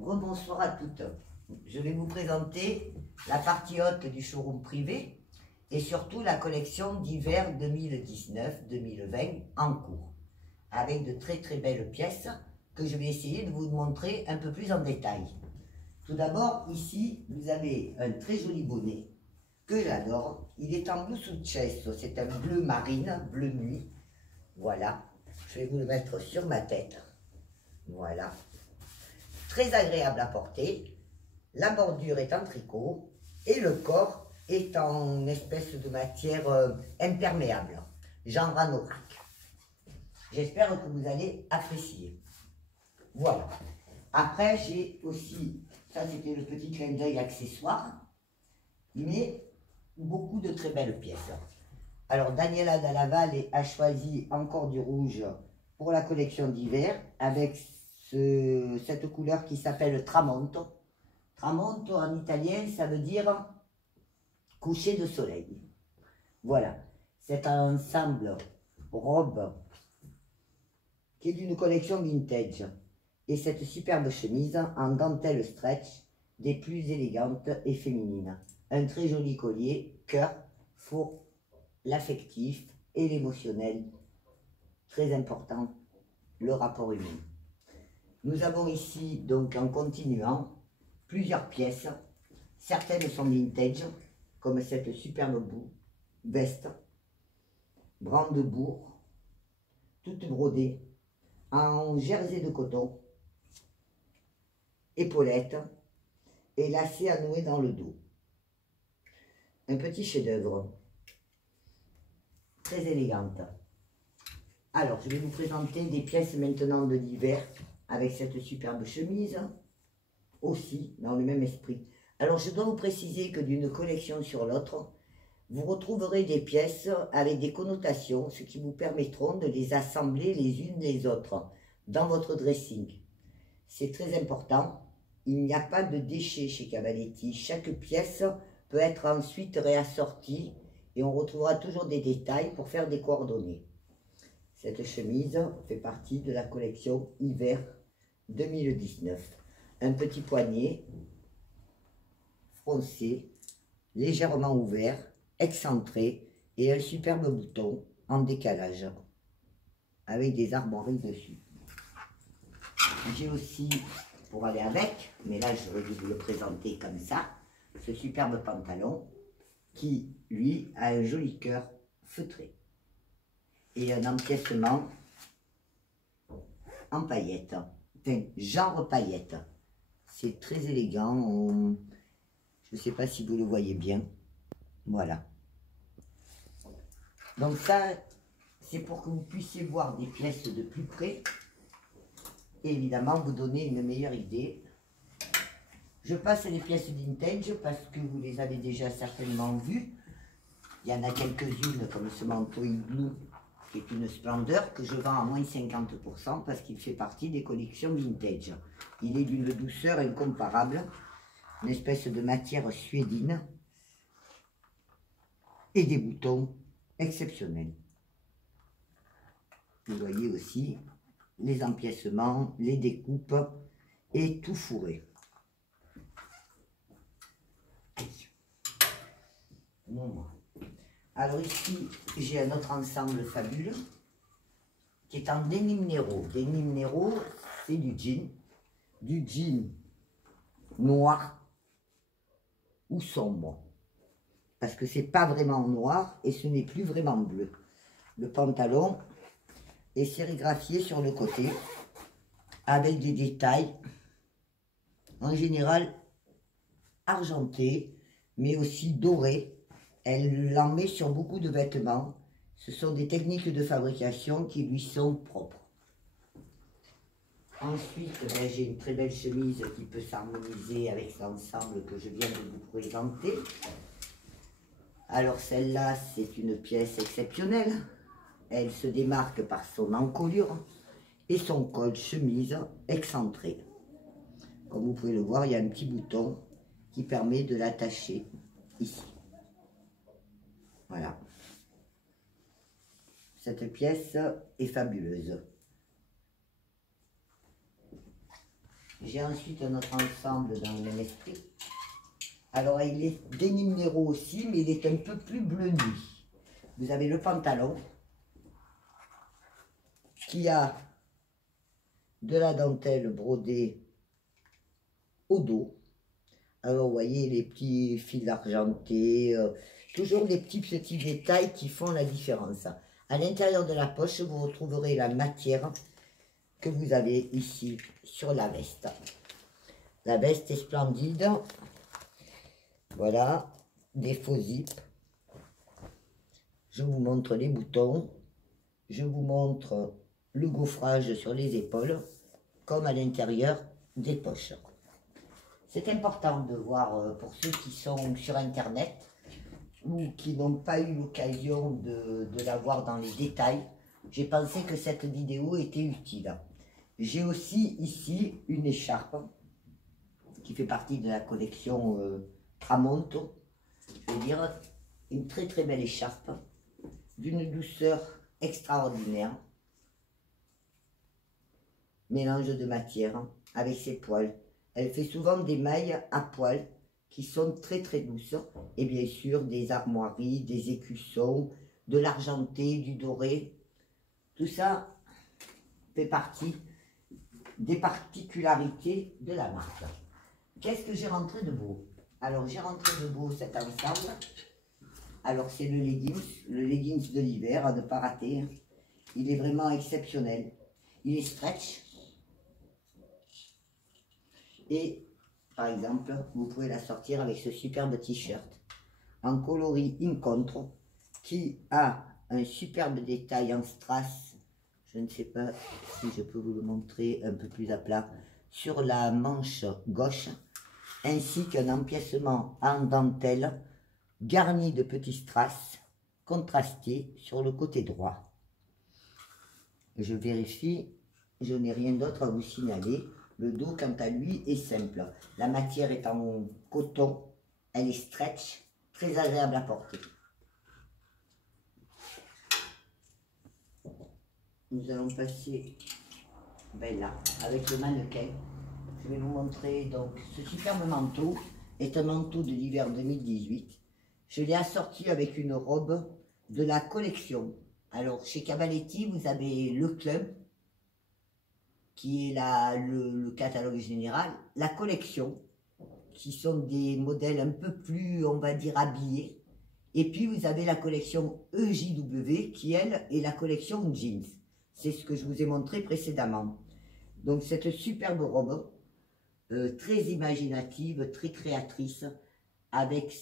Rebonsoir à toutes. Je vais vous présenter la partie haute du showroom privé et surtout la collection d'hiver 2019-2020 en cours, avec de très belles pièces que je vais essayer de vous montrer un peu plus en détail. Tout d'abord, ici, vous avez un très joli bonnet que j'adore. Il est en blue successo, c'est un bleu marine, bleu nuit. Voilà, je vais vous le mettre sur ma tête. Voilà. Très agréable à porter. La bordure est en tricot et le corps est en espèce de matière imperméable, genre anorak. J'espère que vous allez apprécier. Voilà. Après, j'ai aussi, ça c'était le petit clin d'œil accessoire, mais beaucoup de très belles pièces. Alors, Daniela Dalla Valle a choisi encore du rouge pour la collection d'hiver avec cette couleur qui s'appelle Tramonto. Tramonto en italien, ça veut dire coucher de soleil. Voilà, c'est un ensemble robe qui est d'une collection vintage. Et cette superbe chemise en dentelle stretch des plus élégantes et féminines. Un très joli collier, cœur, pour l'affectif et l'émotionnel. Très important, le rapport humain. Nous avons ici, donc en continuant, plusieurs pièces. Certaines sont vintage, comme cette superbe veste, brandebourg, toute brodée, en jersey de coton, épaulettes et lacets à nouer dans le dos. Un petit chef-d'œuvre, très élégante. Alors, je vais vous présenter des pièces maintenant de l'hiver avec cette superbe chemise, aussi dans le même esprit. Alors, je dois vous préciser que d'une collection sur l'autre, vous retrouverez des pièces avec des connotations, ce qui vous permettront de les assembler les unes les autres dans votre dressing. C'est très important. Il n'y a pas de déchets chez Cavaletti. Chaque pièce peut être ensuite réassortie et on retrouvera toujours des détails pour faire des coordonnées. Cette chemise fait partie de la collection hiver 2019. Un petit poignet froncé, légèrement ouvert, excentré et un superbe bouton en décalage avec des armoiries dessus. J'ai aussi, pour aller avec, mais là je vais vous le présenter comme ça, ce superbe pantalon qui, lui, a un joli cœur feutré et un empiècement en paillettes, enfin genre paillettes. C'est très élégant, je ne sais pas si vous le voyez bien, voilà. Donc ça, c'est pour que vous puissiez voir des pièces de plus près et évidemment vous donner une meilleure idée. Je passe les pièces vintage parce que vous les avez déjà certainement vues. Il y en a quelques-unes comme ce manteau igloo qui est une splendeur que je vends à moins 50% parce qu'il fait partie des collections vintage. Il est d'une douceur incomparable, une espèce de matière suédine et des boutons exceptionnels. Vous voyez aussi les empiècements, les découpes et tout fourré. Alors ici, j'ai un autre ensemble fabuleux qui est en denim nero. Denim nero, c'est du jean noir ou sombre. Parce que c'est pas vraiment noir et ce n'est plus vraiment bleu. Le pantalon est sérigraphié sur le côté avec des détails en général argentés mais aussi dorés. Elle l'en met sur beaucoup de vêtements. Ce sont des techniques de fabrication qui lui sont propres. Ensuite, j'ai une très belle chemise qui peut s'harmoniser avec l'ensemble que je viens de vous présenter. Alors celle-là, c'est une pièce exceptionnelle. Elle se démarque par son encolure et son col chemise excentré. Comme vous pouvez le voir, il y a un petit bouton qui permet de l'attacher ici. Voilà. Cette pièce est fabuleuse. J'ai ensuite un autre ensemble dans le même esprit. Alors, il est des numéros aussi, mais il est un peu plus bleu nuit. Vous avez le pantalon qui a de la dentelle brodée au dos. Alors, vous voyez les petits fils argentés, toujours des petits détails qui font la différence. À l'intérieur de la poche, vous retrouverez la matière que vous avez ici sur la veste. La veste est splendide. Voilà, des faux zips. Je vous montre les boutons. Je vous montre le gaufrage sur les épaules, comme à l'intérieur des poches. C'est important de voir pour ceux qui sont sur Internet ou qui n'ont pas eu l'occasion de la voir dans les détails. J'ai pensé que cette vidéo était utile. J'ai aussi ici une écharpe qui fait partie de la collection Tramonto. Je veux dire, une très très belle écharpe d'une douceur extraordinaire. Mélange de matière avec ses poils. Elle fait souvent des mailles à poils qui sont très très douces. Et bien sûr des armoiries, des écussons, de l'argenté, du doré. Tout ça fait partie des particularités de la marque. Qu'est-ce que j'ai rentré de beau? Alors j'ai rentré de beau cet ensemble. Alors c'est le leggings de l'hiver à ne pas rater. Il est vraiment exceptionnel. Il est stretch. Et par exemple, vous pouvez la sortir avec ce superbe t-shirt en coloris Incontro qui a un superbe détail en strass. Je ne sais pas si je peux vous le montrer un peu plus à plat sur la manche gauche, ainsi qu'un empiècement en dentelle garni de petits strass contrastés sur le côté droit. Je vérifie, je n'ai rien d'autre à vous signaler. Le dos, quant à lui, est simple. La matière est en coton, elle est stretch, très agréable à porter. Nous allons passer là, avec le mannequin. Je vais vous montrer donc ce superbe manteau. Est un manteau de l'hiver 2018. Je l'ai assorti avec une robe de la collection. Alors, chez Cavaletti, vous avez le club, qui est le catalogue général, la collection, qui sont des modèles un peu plus, on va dire, habillés. Et puis, vous avez la collection EJW, qui, elle, est la collection jeans. C'est ce que je vous ai montré précédemment. Donc, cette superbe robe, très imaginative, très créatrice, avec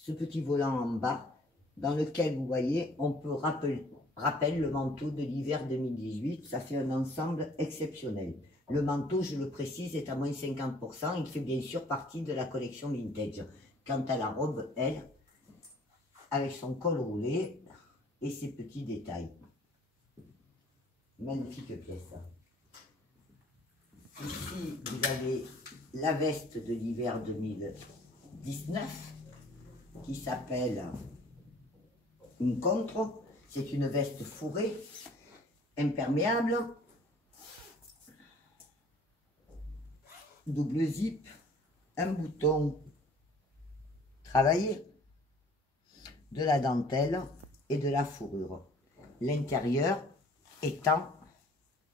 ce petit volant en bas, dans lequel, vous voyez, on peut rappeler le manteau de l'hiver 2018. Ça fait un ensemble exceptionnel. Le manteau, je le précise, est à moins 50%. Il fait bien sûr partie de la collection vintage. Quant à la robe, elle, avec son col roulé et ses petits détails. Magnifique pièce. Ici, vous avez la veste de l'hiver 2019 qui s'appelle Incontro. C'est une veste fourrée, imperméable, double zip, un bouton travaillé, de la dentelle et de la fourrure. L'intérieur étant,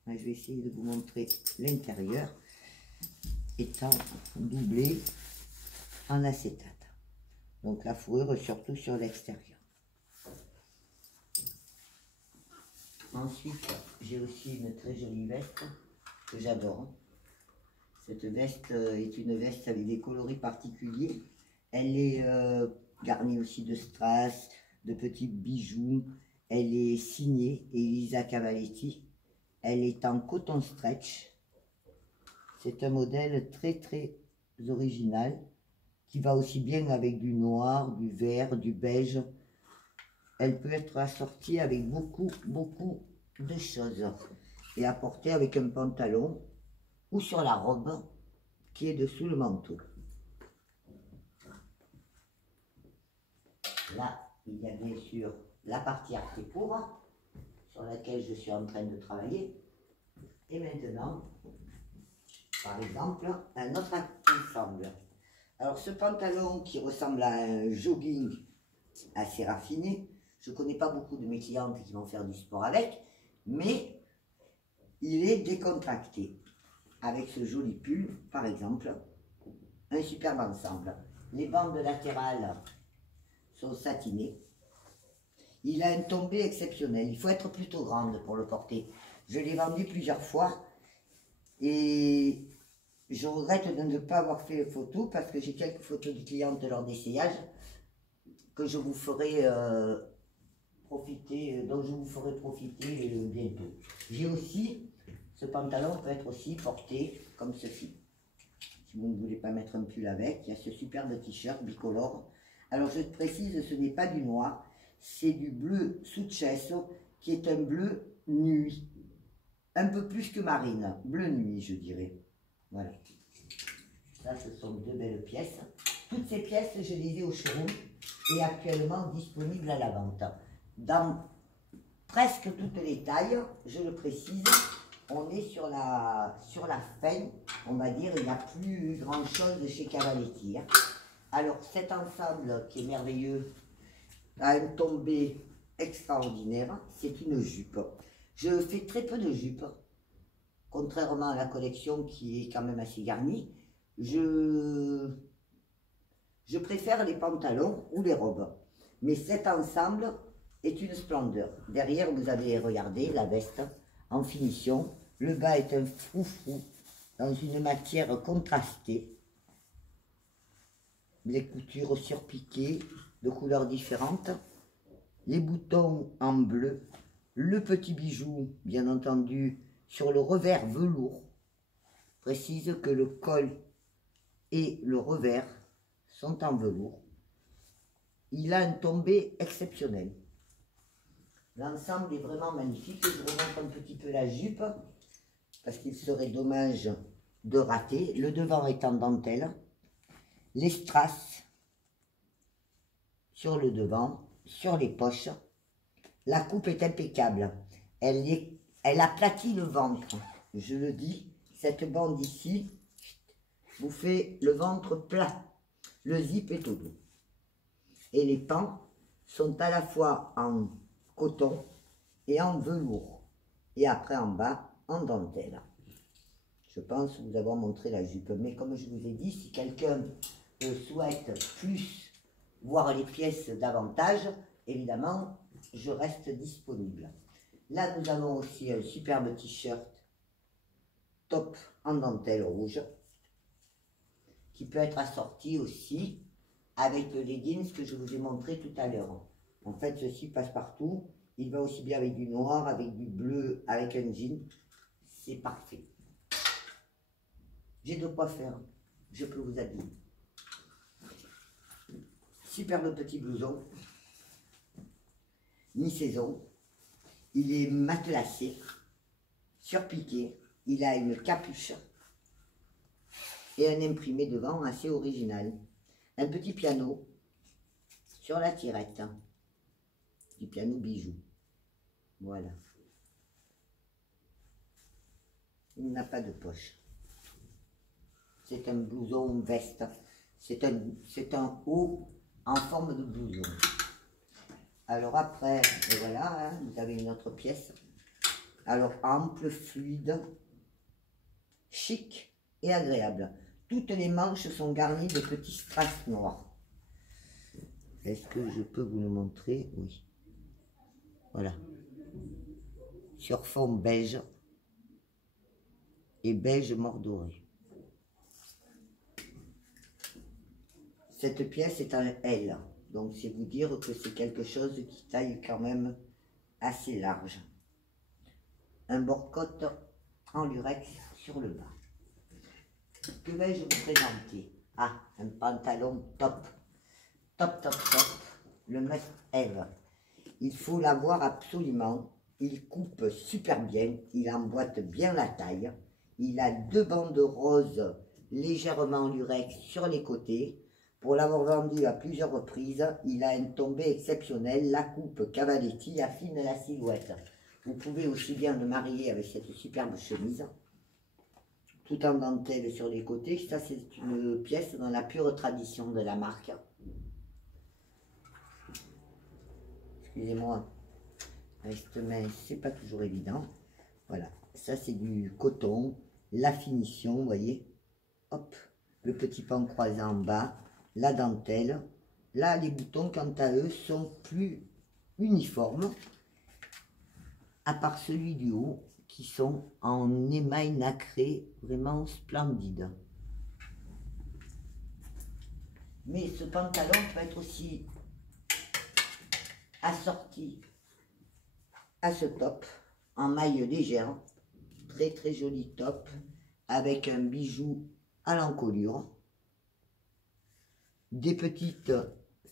je vais essayer de vous montrer l'intérieur, étant doublé en acétate. Donc la fourrure surtout sur l'extérieur. Ensuite, j'ai aussi une très jolie veste que j'adore. Cette veste est une veste avec des coloris particuliers. Elle est garnie aussi de strass, de petits bijoux. Elle est signée Elisa Cavaletti. Elle est en coton stretch. C'est un modèle très très original qui va aussi bien avec du noir, du vert, du beige. Elle peut être assortie avec beaucoup de choses et à porter avec un pantalon ou sur la robe qui est dessous le manteau. Là, il y a bien sûr la partie arté-pour sur laquelle je suis en train de travailler. Et maintenant, par exemple, un autre ensemble. Alors, ce pantalon qui ressemble à un jogging assez raffiné, je ne connais pas beaucoup de mes clientes qui vont faire du sport avec, mais il est décontracté. Avec ce joli pull, par exemple, un superbe ensemble. Les bandes latérales sont satinées. Il a un tombé exceptionnel. Il faut être plutôt grande pour le porter. Je l'ai vendu plusieurs fois et je regrette de ne pas avoir fait de photos parce que j'ai quelques photos de clientes lors d'essayage que je vous ferai profiter, dont je vous ferai profiter bientôt. J'ai aussi, ce pantalon peut être aussi porté comme ceci. Si vous ne voulez pas mettre un pull avec, il y a ce superbe t-shirt bicolore. Alors je précise, ce n'est pas du noir, c'est du bleu successo qui est un bleu nuit. Un peu plus que marine, bleu nuit je dirais. Voilà. Ça, ce sont deux belles pièces. Toutes ces pièces, je les ai au showroom et actuellement disponibles à la vente. Dans presque toutes les tailles, je le précise, on est sur la fin, on va dire, il n'y a plus grand chose chez Cavaletti. Hein. Alors cet ensemble qui est merveilleux, a un tombé extraordinaire, c'est une jupe. Je fais très peu de jupes, contrairement à la collection qui est quand même assez garnie. Je préfère les pantalons ou les robes, mais cet ensemble est une splendeur. Derrière, vous avez, regardez, la veste en finition. Le bas est un froufrou dans une matière contrastée. Les coutures surpiquées de couleurs différentes. Les boutons en bleu. Le petit bijou, bien entendu, sur le revers velours. Précise que le col et le revers sont en velours. Il a un tombé exceptionnel. L'ensemble est vraiment magnifique. Je remonte un petit peu la jupe parce qu'il serait dommage de rater. Le devant est en dentelle. Les strass sur le devant, sur les poches. La coupe est impeccable. Elle aplatit le ventre. Je le dis, cette bande ici vous fait le ventre plat. Le zip est au dos. Et les pans sont à la fois en coton et en velours. Et après en bas, en dentelle. Je pense vous avoir montré la jupe. Mais comme je vous ai dit, si quelqu'un souhaite plus voir les pièces davantage, évidemment, je reste disponible. Là, nous avons aussi un superbe t-shirt top en dentelle rouge qui peut être assorti aussi avec le leggings que je vous ai montré tout à l'heure. En fait, ceci passe partout. Il va aussi bien avec du noir, avec du bleu, avec un jean. C'est parfait. J'ai de quoi faire. Je peux vous habiller. Superbe petit blouson. Mi-saison. Il est matelassé, surpiqué. Il a une capuche et un imprimé devant assez original. Un petit piano sur la tirette. Du piano bijou. Voilà. Il n'a pas de poche. C'est un blouson veste. C'est un haut en forme de blouson. Alors après, et voilà, hein, vous avez une autre pièce. Alors ample, fluide, chic et agréable. Toutes les manches sont garnies de petits strass noirs. Est-ce que je peux vous le montrer? Oui. Voilà. Sur fond beige et beige mordoré. Cette pièce est un L. Donc c'est vous dire que c'est quelque chose qui taille quand même assez large. Un bord-côte en lurex sur le bas. Que vais-je vous présenter? Ah, un pantalon top. Top, top, top. Le must-have. Il faut l'avoir absolument. Il coupe super bien. Il emboîte bien la taille. Il a deux bandes roses légèrement lurex sur les côtés. Pour l'avoir vendu à plusieurs reprises, il a un tombé exceptionnel. La coupe Cavaletti affine la silhouette. Vous pouvez aussi bien le marier avec cette superbe chemise tout en dentelle sur les côtés. Ça, c'est une pièce dans la pure tradition de la marque. Excusez-moi, avec cette main, c'est pas toujours évident. Voilà, ça c'est du coton, la finition, vous voyez. Hop, le petit pan croisé en bas, la dentelle. Là, les boutons, quant à eux, sont plus uniformes, à part celui du haut, qui sont en émail nacré, vraiment splendide. Mais ce pantalon peut être aussi assorti à ce top, en maille légère, très très joli top, avec un bijou à l'encolure, des petites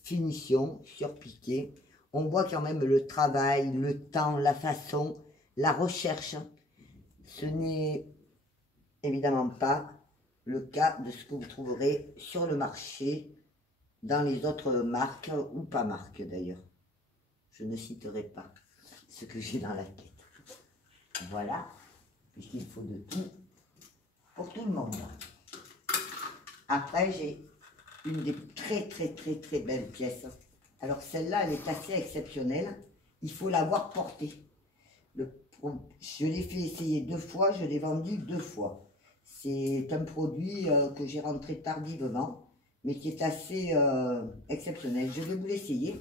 finitions surpiquées. On voit quand même le travail, le temps, la façon, la recherche. Ce n'est évidemment pas le cas de ce que vous trouverez sur le marché dans les autres marques, ou pas marques d'ailleurs. Je ne citerai pas ce que j'ai dans la tête. Voilà, puisqu'il faut de tout pour tout le monde. Après, j'ai une des très belles pièces. Alors celle-là, elle est assez exceptionnelle. Il faut l'avoir portée. Je l'ai fait essayer 2 fois, je l'ai vendu 2 fois. C'est un produit que j'ai rentré tardivement, mais qui est assez exceptionnel. Je vais vous l'essayer,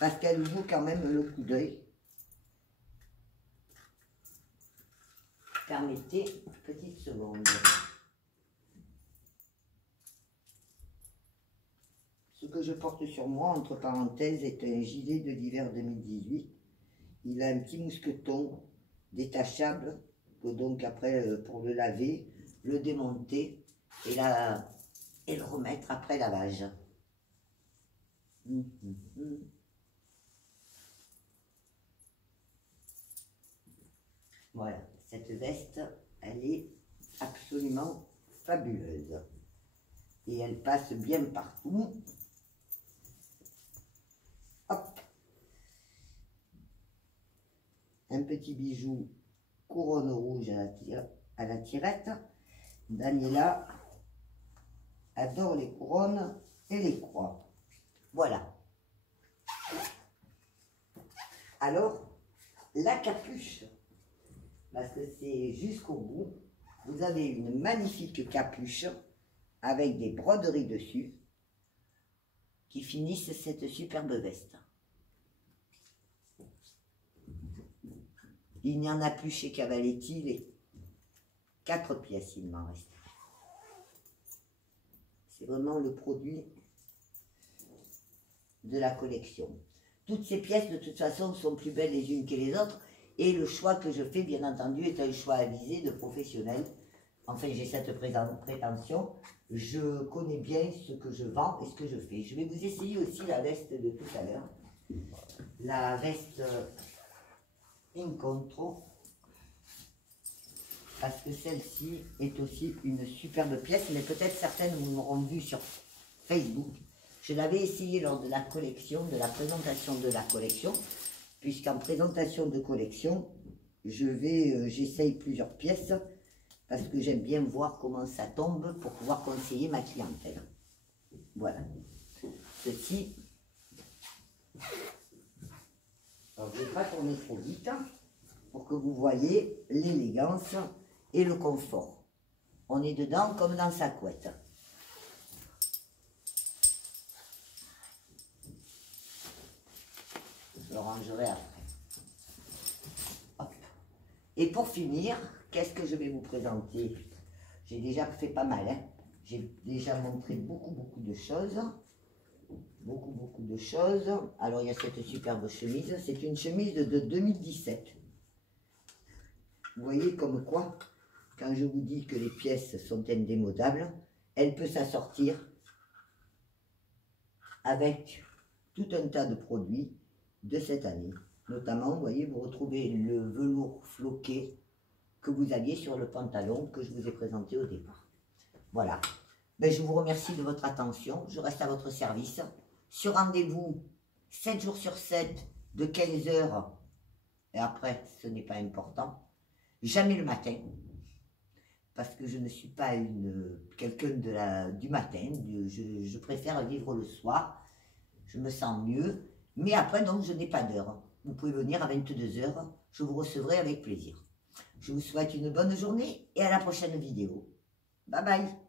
parce qu'elle vaut quand même le coup d'œil. Permettez une petite seconde. Ce que je porte sur moi, entre parenthèses, est un gilet de l'hiver 2018. Il a un petit mousqueton détachable, donc après, pour le laver, le démonter et le remettre après lavage. Voilà, cette veste, elle est absolument fabuleuse. Et elle passe bien partout. Hop. Un petit bijou couronne rouge à la tirette. Daniela adore les couronnes et les croix. Voilà. Alors, la capuche, parce que c'est jusqu'au bout, vous avez une magnifique capuche avec des broderies dessus qui finissent cette superbe veste. Il n'y en a plus chez Cavaletti, les 4 pièces, il m'en reste. C'est vraiment le produit de la collection. Toutes ces pièces, de toute façon, sont plus belles les unes que les autres. Et le choix que je fais, bien entendu, est un choix avisé de professionnel. Enfin, j'ai cette prétention. Je connais bien ce que je vends et ce que je fais. Je vais vous essayer aussi la veste de tout à l'heure. La veste Incontro. Parce que celle-ci est aussi une superbe pièce. Mais peut-être certaines vous m'auront vu sur Facebook. Je l'avais essayé lors de la collection, de la présentation de la collection. Puisqu'en présentation de collection, j'essaye plusieurs pièces. Parce que j'aime bien voir comment ça tombe pour pouvoir conseiller ma clientèle. Voilà. Ceci. Alors, je ne vais pas tourner trop vite pour que vous voyez l'élégance et le confort. On est dedans comme dans sa couette. Je le rangerai après. Hop. Et pour finir, qu'est-ce que je vais vous présenter? J'ai déjà fait pas mal, hein. J'ai déjà montré beaucoup de choses. Beaucoup de choses. Alors, il y a cette superbe chemise. C'est une chemise de 2017. Vous voyez comme quoi, quand je vous dis que les pièces sont indémodables, elle peut s'assortir avec tout un tas de produits de cette année. Notamment, vous voyez, vous retrouvez le velours floqué que vous aviez sur le pantalon que je vous ai présenté au départ. Voilà. Ben, je vous remercie de votre attention. Je reste à votre service. Sur rendez-vous 7 jours sur 7 de 15 h. Et après, ce n'est pas important. Jamais le matin. parce que je ne suis pas quelqu'un du matin, je préfère vivre le soir, je me sens mieux, mais après donc je n'ai pas d'heure. Vous pouvez venir à 22 heures, je vous recevrai avec plaisir. Je vous souhaite une bonne journée et à la prochaine vidéo. Bye bye.